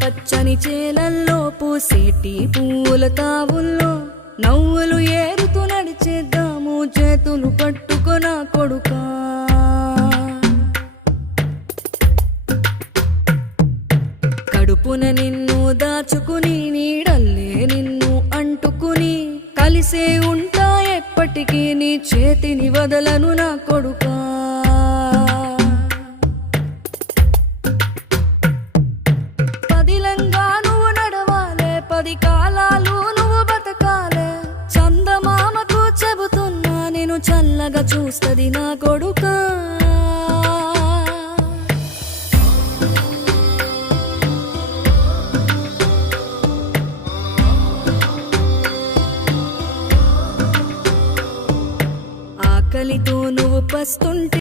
పచ్చని చేలల్లో పూసేటి పూల తావుల్లో నవ్వులు ఏరుతూ నడిచేద్దాము చేతులు పట్టుకొన కొడుకా. కడుపున నిన్ను దాచుకుని నీడల్లే నిన్ను అంటుకుని కలిసే ఉంటా ఎప్పటికీ నీ చేతిని వదలను నా కొడుకా. పదిలంగా నువ్వు నడవాలే, 10 కాలాలు నువ్వు బతకాలే. చందమామకు చెబుతున్నా నేను చల్లగా చూస్తది నా కొడుకా. ఆకలితో నువ్వు పస్తుంటే